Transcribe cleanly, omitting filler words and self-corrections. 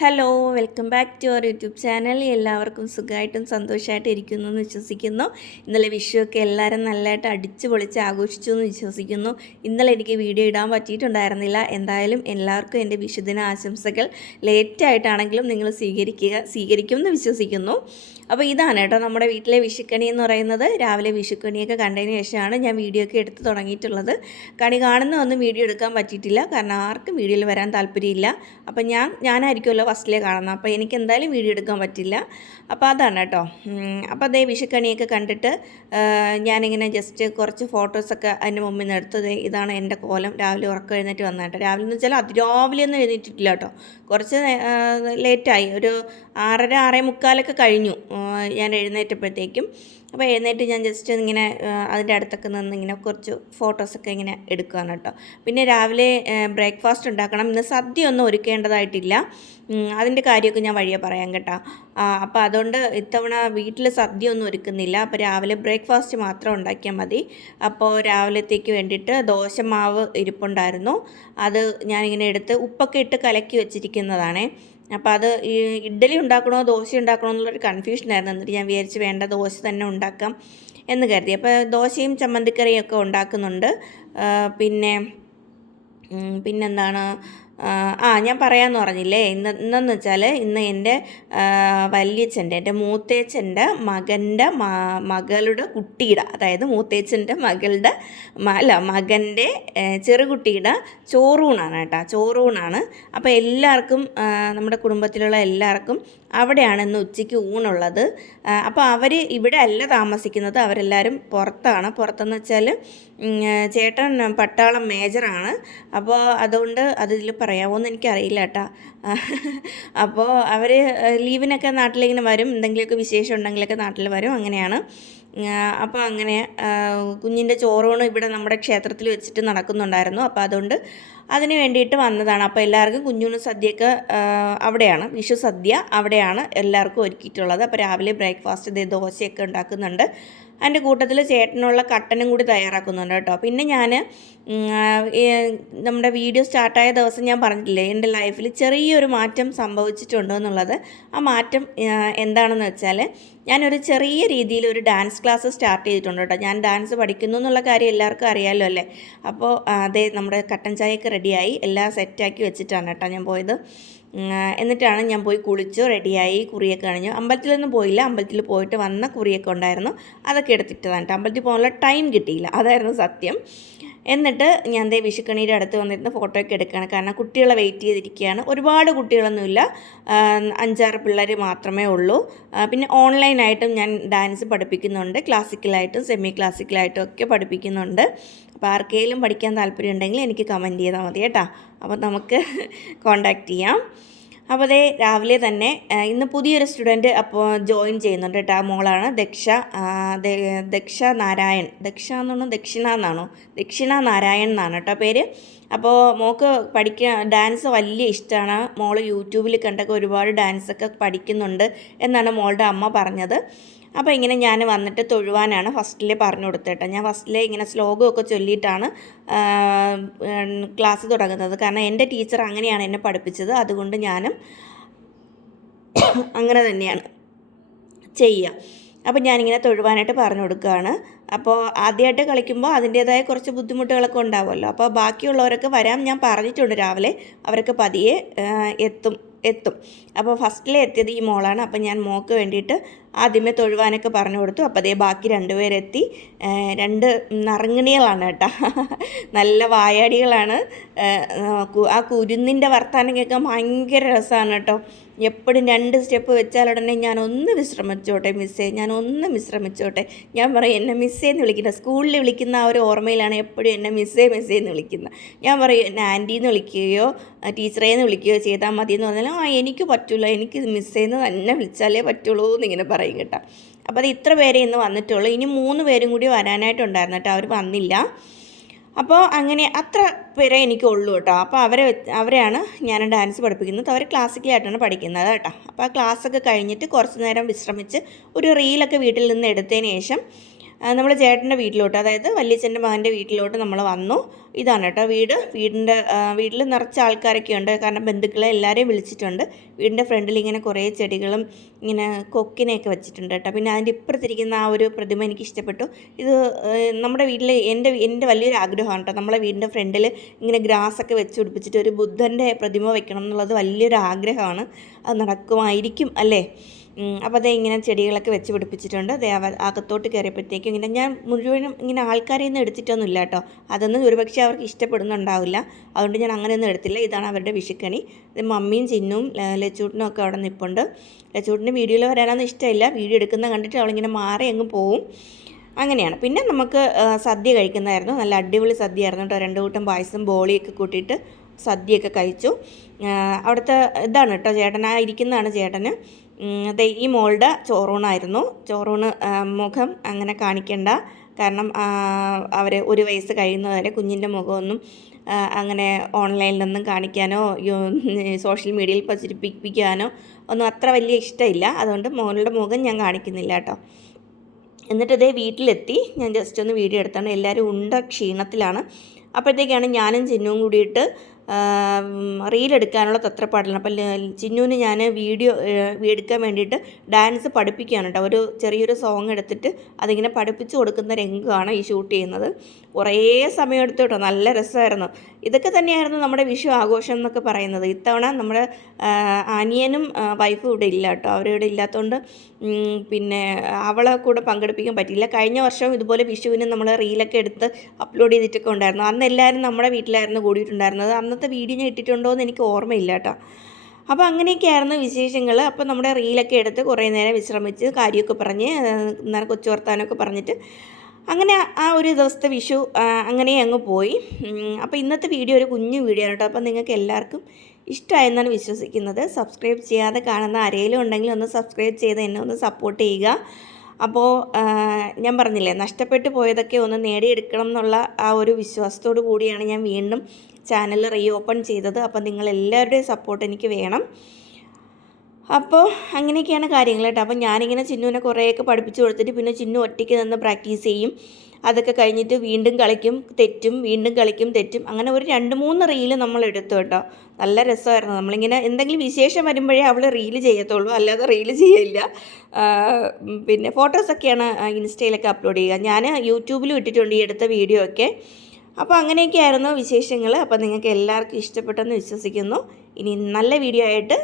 Hello welcome back to our YouTube channel. എല്ലാവർക്കും സുഖമായിട്ടും സന്തോഷമായിട്ട് ഇരിക്കുന്നു എന്ന് വിശ്വസിക്കുന്നു. ഇന്നലെ വിഷുവൊക്കെ എല്ലാവരും നല്ലതായിട്ട് അടിച്ച് പൊളിച്ച് ആഘോഷിച്ചു എന്ന് വിശ്വസിക്കുന്നു. ഇന്നലെ എനിക്ക് വീഡിയോ ഇടാൻ പറ്റിയിട്ടുണ്ടായിരുന്നില്ല. എന്തായാലും എല്ലാവർക്കും എൻ്റെ വിഷുദിന ആശംസകൾ. ലേറ്റായിട്ടാണെങ്കിലും നിങ്ങൾ സ്വീകരിക്കുമെന്ന് വിശ്വസിക്കുന്നു. അപ്പോൾ ഇതാണ് കേട്ടോ നമ്മുടെ വീട്ടിലെ വിഷുക്കണി എന്ന് പറയുന്നത്. രാവിലെ വിഷുക്കണിയൊക്കെ കണ്ടതിന് ശേഷമാണ് ഞാൻ വീഡിയോ ഒക്കെ എടുത്ത് തുടങ്ങിയിട്ടുള്ളത്. കണി കാണുന്നതൊന്നും വീഡിയോ എടുക്കാൻ പറ്റിയിട്ടില്ല, കാരണം ആർക്കും വീഡിയോയിൽ വരാൻ താല്പര്യമില്ല. അപ്പം ഞാനായിരിക്കുമല്ലോ ഫസ്റ്റിലേ കാണുന്നത്, അപ്പോൾ എനിക്ക് എന്തായാലും വീഡിയോ എടുക്കാൻ പറ്റില്ല. അപ്പോൾ അതാണ് കേട്ടോ. അപ്പോൾ അതേ വിഷുക്കണിയൊക്കെ കണ്ടിട്ട് ഞാനിങ്ങനെ ജസ്റ്റ് കുറച്ച് ഫോട്ടോസൊക്കെ അതിൻ്റെ മുമ്പിൽ നിന്ന് എടുത്തത്. ഇതാണ് എൻ്റെ കോലം. രാവിലെ ഉറക്കം എഴുന്നേറ്റ് വന്ന കേട്ടോ. രാവിലെ എന്ന് വെച്ചാൽ അതിരാവിലെ ഒന്നും എഴുന്നേറ്റിട്ടില്ല കേട്ടോ. കുറച്ച് ലേറ്റായി, ഒരു 6:30 6:45 കഴിഞ്ഞു ഞാൻ എഴുന്നേറ്റപ്പോഴത്തേക്കും. അപ്പോൾ എഴുന്നേറ്റ് ഞാൻ ജസ്റ്റ് ഇങ്ങനെ അതിൻ്റെ അടുത്തൊക്കെ നിന്ന് ഇങ്ങനെ കുറച്ച് ഫോട്ടോസൊക്കെ ഇങ്ങനെ എടുക്കുകയാണ് കേട്ടോ. പിന്നെ രാവിലെ ബ്രേക്ക്ഫാസ്റ്റ് ഉണ്ടാക്കണം. ഇന്ന് സദ്യ ഒന്നും ഒരുക്കേണ്ടതായിട്ടില്ല, അതിൻ്റെ കാര്യമൊക്കെ ഞാൻ വഴിയെ പറയാം കേട്ടോ. അപ്പോൾ അതുകൊണ്ട് ഇത്തവണ വീട്ടിൽ സദ്യ ഒന്നും ഒരുക്കുന്നില്ല. അപ്പോൾ രാവിലെ ബ്രേക്ക്ഫാസ്റ്റ് മാത്രം ഉണ്ടാക്കിയാൽ മതി. അപ്പോൾ രാവിലത്തേക്ക് വേണ്ടിയിട്ട് ദോശമാവ് ഇരിപ്പുണ്ടായിരുന്നു. അത് ഞാനിങ്ങനെ എടുത്ത് ഉപ്പൊക്കെ ഇട്ട് കലക്കി വെച്ചിരിക്കുന്നതാണേ. അപ്പോൾ അത് ഇഡ്ഡലി ഉണ്ടാക്കണോ ദോശ ഉണ്ടാക്കണോ എന്നുള്ളൊരു കൺഫ്യൂഷനായിരുന്നു. എന്നിട്ട് ഞാൻ വിചാരിച്ച് വേണ്ട, ദോശ തന്നെ ഉണ്ടാക്കാം എന്ന് കരുതി. അപ്പോൾ ദോശയും ചമ്മന്തിക്കറിയും ഒക്കെ ഉണ്ടാക്കുന്നുണ്ട്. പിന്നെന്താണ്, ഞാൻ പറയാമെന്ന് പറഞ്ഞില്ലേ, ഇന്നെന്ന് വെച്ചാൽ ഇന്ന് എൻ്റെ വല്യച്ഛൻ്റെ, എൻ്റെ മൂത്തേച്ചൻ്റെ മകളുടെ കുട്ടിയുടെ, അതായത് മൂത്തേച്ചൻ്റെ മകൻ്റെ ചെറുകുട്ടിയുടെ ചോറൂണാണ് കേട്ടോ. ചോറൂണാണ്. അപ്പോൾ എല്ലാവർക്കും, നമ്മുടെ കുടുംബത്തിലുള്ള എല്ലാവർക്കും അവിടെയാണ് ഇന്ന് ഉച്ചയ്ക്ക് ഊണുള്ളത്. അപ്പോൾ അവർ ഇവിടെ അല്ല താമസിക്കുന്നത്, അവരെല്ലാവരും പുറത്താണ്. പുറത്തെന്ന് വെച്ചാൽ ചേട്ടൻ പട്ടാളം മേജറാണ്. അപ്പോൾ അതുകൊണ്ട് അതിൽ പറയാമോ എന്ന് എനിക്കറിയില്ല കേട്ടോ. അപ്പോൾ അവർ ലീവിനൊക്കെ നാട്ടിലിങ്ങനെ വരും, എന്തെങ്കിലുമൊക്കെ വിശേഷം ഉണ്ടെങ്കിലൊക്കെ നാട്ടിൽ വരും, അങ്ങനെയാണ്. അപ്പോൾ അങ്ങനെ കുഞ്ഞിൻ്റെ ചോറൂണ് ഇവിടെ നമ്മുടെ ക്ഷേത്രത്തിൽ വെച്ചിട്ട് നടക്കുന്നുണ്ടായിരുന്നു. അപ്പോൾ അതുകൊണ്ട് അതിന് വേണ്ടിയിട്ട് വന്നതാണ്. അപ്പോൾ എല്ലാവർക്കും കുഞ്ഞൂണ് സദ്യയൊക്കെ അവിടെയാണ്, വിഷു സദ്യ അവിടെയാണ് എല്ലാവർക്കും ഒരുക്കിയിട്ടുള്ളത്. അപ്പോൾ രാവിലെ ബ്രേക്ക്ഫാസ്റ്റ് ദോശയൊക്കെ ഉണ്ടാക്കുന്നുണ്ട്. അതിൻ്റെ കൂട്ടത്തിൽ ചേട്ടനുള്ള കട്ടനും കൂടി തയ്യാറാക്കുന്നുണ്ട് കേട്ടോ. പിന്നെ ഞാൻ നമ്മുടെ വീഡിയോ സ്റ്റാർട്ടായ ദിവസം ഞാൻ പറഞ്ഞിട്ടില്ലേ, എൻ്റെ ലൈഫിൽ ചെറിയൊരു മാറ്റം സംഭവിച്ചിട്ടുണ്ട് എന്നുള്ളത്. ആ മാറ്റം എന്താണെന്ന് വെച്ചാൽ, ഞാനൊരു ചെറിയ രീതിയിൽ ഒരു ഡാൻസ് ക്ലാസ് സ്റ്റാർട്ട് ചെയ്തിട്ടുണ്ട് കേട്ടോ. ഞാൻ ഡാൻസ് പഠിക്കുന്നു എന്നുള്ള കാര്യം എല്ലാവർക്കും അറിയാമല്ലോ അല്ലേ. അപ്പോൾ അതേ നമ്മുടെ കട്ടൻ ചായയൊക്കെ റെഡിയായി, എല്ലാം സെറ്റാക്കി വെച്ചിട്ടാണ് കേട്ടോ ഞാൻ പോയത്. എന്നിട്ടാണ് ഞാൻ പോയി കുളിച്ചു റെഡിയായി, കുറിയൊക്കെ കഴിഞ്ഞു. അമ്പലത്തിലൊന്നും പോയില്ല, അമ്പലത്തിൽ പോയിട്ട് വന്ന കുറിയൊക്കെ ഉണ്ടായിരുന്നു, അതൊക്കെ എടുത്തിട്ടതാണ് കേട്ടോ. അമ്പലത്തിൽ പോകാനുള്ള ടൈം കിട്ടിയില്ല, അതായിരുന്നു സത്യം. എന്നിട്ട് ഞാൻ വിഷുക്കണിയുടെ അടുത്ത് വന്നിരുന്ന് ഫോട്ടോയൊക്കെ എടുക്കുകയാണ്, കാരണം കുട്ടികളെ വെയിറ്റ് ചെയ്തിരിക്കുകയാണ്. ഒരുപാട് കുട്ടികളൊന്നുമില്ല, 5-6 പിള്ളേർ മാത്രമേ ഉള്ളൂ. പിന്നെ ഓൺലൈനായിട്ടും ഞാൻ ഡാൻസ് പഠിപ്പിക്കുന്നുണ്ട്, ക്ലാസിക്കലായിട്ടും സെമി ക്ലാസിക്കലായിട്ടും ഒക്കെ പഠിപ്പിക്കുന്നുണ്ട്. അപ്പോൾ ആർക്കെങ്കിലും പഠിക്കാൻ താല്പര്യം ഉണ്ടെങ്കിൽ എനിക്ക് കമൻറ്റ് ചെയ്താൽ മതി കേട്ടോ. അപ്പോൾ നമുക്ക് കോണ്ടാക്റ്റ് ചെയ്യാം. അപ്പോൾ അതേ രാവിലെ തന്നെ ഇന്ന് പുതിയൊരു സ്റ്റുഡൻറ്റ് അപ്പോൾ ജോയിൻ ചെയ്യുന്നുണ്ട് കേട്ടോ. മോളാണ് ദക്ഷ നാരായൺ. ദക്ഷിണ നാരായൺ എന്നാണ് കേട്ടോ പേര്. അപ്പോൾ മോൾക്ക് ഡാൻസ് വലിയ ഇഷ്ടമാണ്. മോൾ യൂട്യൂബിൽ കണ്ടൊക്കെ ഒരുപാട് ഡാൻസൊക്കെ പഠിക്കുന്നുണ്ട് എന്നാണ് മോളുടെ അമ്മ പറഞ്ഞത്. അപ്പോൾ ഇങ്ങനെ ഞാൻ വന്നിട്ട് തൊഴുവാനാണ് ഫസ്റ്റിലെ പറഞ്ഞു കൊടുത്തേട്ടോ. ഞാൻ ഫസ്റ്റിലെ ഇങ്ങനെ ശ്ലോകമൊക്കെ ചൊല്ലിയിട്ടാണ് ക്ലാസ് തുടങ്ങുന്നത്, കാരണം എൻ്റെ ടീച്ചർ അങ്ങനെയാണ് എന്നെ പഠിപ്പിച്ചത്. അതുകൊണ്ട് ഞാനും അങ്ങനെ തന്നെയാണ് ചെയ്യുക. അപ്പോൾ ഞാനിങ്ങനെ തൊഴുവാനായിട്ട് പറഞ്ഞു കൊടുക്കുകയാണ്. അപ്പോൾ ആദ്യമായിട്ട് കളിക്കുമ്പോൾ അതിൻ്റേതായ കുറച്ച് ബുദ്ധിമുട്ടുകളൊക്കെ ഉണ്ടാവുമല്ലോ. അപ്പോൾ ബാക്കിയുള്ളവരൊക്കെ വരാൻ ഞാൻ പറഞ്ഞിട്ടുണ്ട് രാവിലെ, അവരൊക്കെ പതിയെ എത്തും. അപ്പോൾ ഫസ്റ്റിലെ ഈ മോളാണ്. അപ്പോൾ ഞാൻ മോൾക്ക് വേണ്ടിയിട്ട് ആദ്യമേ തൊഴുവാനൊക്കെ പറഞ്ഞു കൊടുത്തു. അപ്പോൾ അതേ ബാക്കി 2 പേരെത്തി. 2 നറുങ്ങിണികളാണ് കേട്ടോ, നല്ല വായാടികളാണ്. ആ കുരുന്നിൻ്റെ വർത്താനം കേൾക്കാൻ ഭയങ്കര രസമാണ് കേട്ടോ. എപ്പോഴും 2 സ്റ്റെപ്പ് വെച്ചാലുടനെ ഞാനൊന്ന് വിശ്രമിച്ചോട്ടെ മിസ്സേ, ഞാൻ പറയും എന്നെ മിസ്സേന്ന് വിളിക്കുന്നത്. സ്കൂളിൽ വിളിക്കുന്ന ആ ഒരു ഓർമ്മയിലാണ് എപ്പോഴും എന്നെ മിസ്സേന്ന് വിളിക്കുന്നത്. ഞാൻ പറയും എന്നെ ആൻറ്റീന്ന് വിളിക്കുകയോ ടീച്ചറേന്ന് വിളിക്കുകയോ ചെയ്താൽ മതി എന്ന് പറഞ്ഞാൽ എനിക്ക് പറ്റില്ല, എനിക്ക് മിസ്സേന്ന് തന്നെ വിളിച്ചാലേ പറ്റുള്ളൂ എന്നിങ്ങനെ പറയും കേട്ടോ. അപ്പോൾ അത് ഇത്ര പേരെ ഇന്ന് വന്നിട്ടുള്ളൂ. ഇനി 3 പേരും കൂടി വരാനായിട്ടുണ്ടായിരുന്നു കേട്ടോ, അവർ വന്നില്ല. അപ്പോൾ അങ്ങനെ അത്ര പേരെ എനിക്കുള്ളൂ കേട്ടോ. അപ്പോൾ അവരെയാണ് ഞാൻ ഡാൻസ് പഠിപ്പിക്കുന്നത്. അവർ ക്ലാസിക്കലായിട്ടാണ് പഠിക്കുന്നത് കേട്ടോ. അപ്പോൾ ആ ക്ലാസ്സൊക്കെ കഴിഞ്ഞിട്ട് കുറച്ച് നേരം വിശ്രമിച്ച് ഒരു റീലൊക്കെ വീട്ടിൽ നിന്ന് എടുത്തതിന് ശേഷം നമ്മൾ ചേട്ടൻ്റെ വീട്ടിലോട്ട്, അതായത് വല്യച്ഛൻ്റെ മകൻ്റെ വീട്ടിലോട്ട് നമ്മൾ വന്നു. ഇതാണ് കേട്ടോ വീട്ടിൽ നിറച്ച ആൾക്കാരൊക്കെ ഉണ്ട്. കാരണം ബന്ധുക്കളെ എല്ലാവരെയും വിളിച്ചിട്ടുണ്ട്. വീടിൻ്റെ ഫ്രണ്ടിൽ ഇങ്ങനെ കുറേ ചെടികളും ഇങ്ങനെ കൊക്കിനെയൊക്കെ വെച്ചിട്ടുണ്ട് കേട്ടോ. പിന്നെ അതിൻ്റെ ഇപ്പുറത്തിരിക്കുന്ന ആ ഒരു പ്രതിമ എനിക്ക് ഇഷ്ടപ്പെട്ടു. ഇത് നമ്മുടെ വീട്ടിൽ എൻ്റെ വലിയൊരു ആഗ്രഹമാണ് കേട്ടോ. നമ്മളെ വീടിൻ്റെ ഫ്രണ്ടിൽ ഇങ്ങനെ ഗ്രാസൊക്കെ വെച്ച് പിടിപ്പിച്ചിട്ട് ഒരു ബുദ്ധൻ്റെ പ്രതിമ വെക്കണം എന്നുള്ളത് വലിയൊരു ആഗ്രഹമാണ്. അത് നടക്കുമായിരിക്കും അല്ലേ? അപ്പോൾ അതേ ഇങ്ങനെ ചെടികളൊക്കെ വെച്ച് പിടിപ്പിച്ചിട്ടുണ്ട്. അതേ അകത്തോട്ട് കയറിയപ്പോഴത്തേക്കും ഇങ്ങനെ ഞാൻ മുഴുവനും ഇങ്ങനെ ആൾക്കാരെയൊന്നും എടുത്തിട്ടൊന്നുമില്ല കേട്ടോ. അതൊന്നും ഒരുപക്ഷെ അവർക്ക് ഇഷ്ടപ്പെടുന്നുണ്ടാവില്ല. അതുകൊണ്ട് ഞാൻ അങ്ങനെയൊന്നും എടുത്തില്ല. ഇതാണ് അവരുടെ വിഷുക്കണി. ഇത് മമ്മിയും ചിന്നും ലച്ചൂട്ടിനും ഒക്കെ അവിടെ നിൽപ്പുണ്ട്. ലച്ചൂട്ടിന് വീഡിയോയിൽ വരാനൊന്നും ഇഷ്ടമില്ല. വീഡിയോ എടുക്കുന്ന കണ്ടിട്ട് അവളിങ്ങനെ മാറി അങ്ങ് പോവും. അങ്ങനെയാണ്. പിന്നെ നമുക്ക് സദ്യ കഴിക്കുന്നതായിരുന്നു. നല്ല അടിപൊളി സദ്യയായിരുന്നു കേട്ടോ. 2 കൂട്ടം പായസം ബോളിയൊക്കെ കൂട്ടിയിട്ട് സദ്യയൊക്കെ കഴിച്ചു. അവിടുത്തെ ഇതാണ് കേട്ടോ ഇരിക്കുന്നതാണ് ചേട്ടന്. ഈ മോളുടെ ചോറൂണായിരുന്നു. ചോറൂണ് മുഖം അങ്ങനെ കാണിക്കേണ്ട. കാരണം അവർ 1 വയസ്സ് കഴിയുന്നവരെ കുഞ്ഞിൻ്റെ മുഖമൊന്നും അങ്ങനെ ഓൺലൈനിലൊന്നും കാണിക്കാനോ സോഷ്യൽ മീഡിയയിൽ പ്രചരിപ്പിക്കാനോ ഒന്നും അത്ര വലിയ ഇഷ്ടമില്ല. അതുകൊണ്ട് മോളുടെ മുഖം ഞാൻ കാണിക്കുന്നില്ല കേട്ടോ. എന്നിട്ട് ഇതേ വീട്ടിലെത്തി. ഞാൻ ജസ്റ്റ് ഒന്ന് വീഡിയോ എടുത്താണ്. എല്ലാവരും ക്ഷീണത്തിലാണ്. അപ്പോഴത്തേക്കാണ് ഞാനും ചിന്നുവും കൂടിയിട്ട് റീലെടുക്കാനുള്ള തത്രപ്പാടിലാണ്. അപ്പം ചിന്നുവിന് ഞാൻ വീഡിയോ എടുക്കാൻ വേണ്ടിയിട്ട് ഡാൻസ് പഠിപ്പിക്കുകയാണ് കേട്ടോ. ചെറിയൊരു സോങ് എടുത്തിട്ട് അതിങ്ങനെ പഠിപ്പിച്ച് കൊടുക്കുന്ന രംഗമാണ് ഈ ഷൂട്ട് ചെയ്യുന്നത്. കുറേ സമയം എടുത്തു കേട്ടോ. നല്ല രസമായിരുന്നു. ഇതൊക്കെ തന്നെയായിരുന്നു നമ്മുടെ വിഷു ആഘോഷം എന്നൊക്കെ പറയുന്നത്. ഇത്തവണ നമ്മുടെ അനിയനും വൈഫും ഇവിടെ ഇല്ല കേട്ടോ. അവരിവിടെ ഇല്ലാത്തതുകൊണ്ട് പിന്നെ അവളെ കൂടെ പങ്കെടുപ്പിക്കാൻ പറ്റിയില്ല. കഴിഞ്ഞ വർഷം ഇതുപോലെ വിഷുവിന് നമ്മൾ റീലൊക്കെ എടുത്ത് അപ്ലോഡ് ചെയ്തിട്ടൊക്കെ ഉണ്ടായിരുന്നു. അന്ന് എല്ലാവരും നമ്മുടെ വീട്ടിലായിരുന്നു കൂടിയിട്ടുണ്ടായിരുന്നത്. അന്നത്തെ വീഡിയോ ഞാൻ ഇട്ടിട്ടുണ്ടോ എന്ന് എനിക്ക് ഓർമ്മയില്ല കേട്ടോ. അപ്പോൾ അങ്ങനെയൊക്കെയായിരുന്നു വിശേഷങ്ങൾ. അപ്പോൾ നമ്മുടെ റീലൊക്കെ എടുത്ത് കുറേ നേരം വിശ്രമിച്ച് കാര്യമൊക്കെ പറഞ്ഞ് കൊച്ചു വർത്താനമൊക്കെ പറഞ്ഞിട്ട് അങ്ങനെ ആ ഒരു ദിവസത്തെ വിഷു അങ്ങനെ അങ്ങ് പോയി. അപ്പോൾ ഇന്നത്തെ വീഡിയോ ഒരു കുഞ്ഞു വീഡിയോ ആണ് കേട്ടോ. അപ്പോൾ നിങ്ങൾക്ക് എല്ലാവർക്കും ഇഷ്ടമായെന്നാണ് വിശ്വസിക്കുന്നത്. സബ്സ്ക്രൈബ് ചെയ്യാതെ കാണുന്ന ആരെങ്കിലും ഉണ്ടെങ്കിൽ ഒന്ന് സബ്സ്ക്രൈബ് ചെയ്ത് എന്നെ ഒന്ന് സപ്പോർട്ട് ചെയ്യുക. അപ്പോൾ ഞാൻ പറഞ്ഞില്ലേ, നഷ്ടപ്പെട്ടു പോയതൊക്കെ ഒന്ന് നേടിയെടുക്കണം എന്നുള്ള ആ ഒരു വിശ്വാസത്തോടു കൂടിയാണ് ഞാൻ വീണ്ടും ചാനൽ റീഓപ്പൺ ചെയ്തത്. അപ്പോൾ നിങ്ങളെല്ലാവരുടെയും സപ്പോർട്ട് എനിക്ക് വേണം. അപ്പോൾ അങ്ങനെയൊക്കെയാണ് കാര്യങ്ങൾ കേട്ടോ. അപ്പോൾ ഞാനിങ്ങനെ ചിന്നുവിനെ കുറേയൊക്കെ പഠിപ്പിച്ച് കൊടുത്തിട്ട് പിന്നെ ചിന്നു ഒറ്റയ്ക്ക് നിന്ന് പ്രാക്ടീസ് ചെയ്യും. അതൊക്കെ കഴിഞ്ഞിട്ട് വീണ്ടും കളിക്കും, തെറ്റും, വീണ്ടും കളിക്കും, തെറ്റും. അങ്ങനെ ഒരു 2-3 റീല് നമ്മൾ എടുത്തു കേട്ടോ. നല്ല രസമായിരുന്നു. നമ്മളിങ്ങനെ എന്തെങ്കിലും വിശേഷം വരുമ്പോഴേ അവൾ റീല് ചെയ്യത്തുള്ളൂ, അല്ലാതെ റീല് ചെയ്യില്ല. പിന്നെ ഫോട്ടോസൊക്കെയാണ് ഇൻസ്റ്റയിലൊക്കെ അപ്ലോഡ് ചെയ്യുക. ഞാൻ യൂട്യൂബിലും ഇട്ടിട്ടുണ്ട് ഈ എടുത്ത വീഡിയോ ഒക്കെ. അപ്പോൾ അങ്ങനെയൊക്കെയായിരുന്നു വിശേഷങ്ങൾ. അപ്പോൾ നിങ്ങൾക്ക് എല്ലാവർക്കും ഇഷ്ടപ്പെട്ടെന്ന് വിശ്വസിക്കുന്നു. ഇനി നല്ല വീഡിയോ ആയിട്ട്